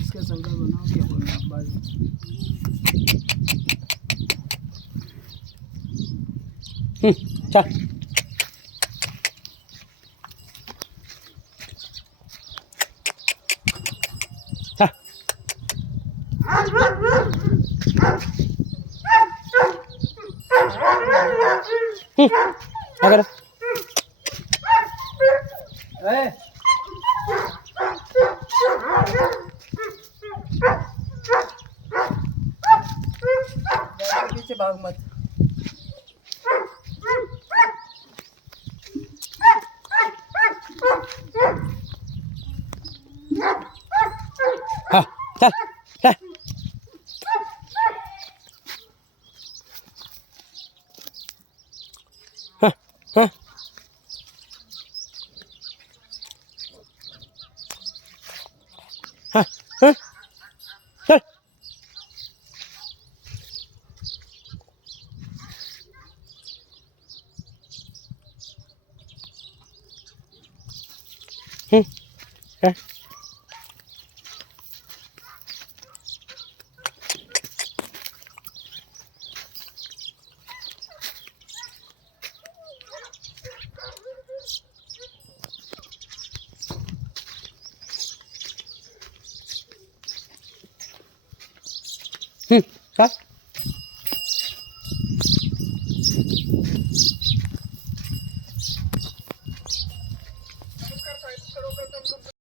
इसके सर्कल बनाओ क्या बोलना बाजू। चल अगर पीछे भाग मत। हाँ चल चल हाँ हाँ हाँ हाँ चल चल चल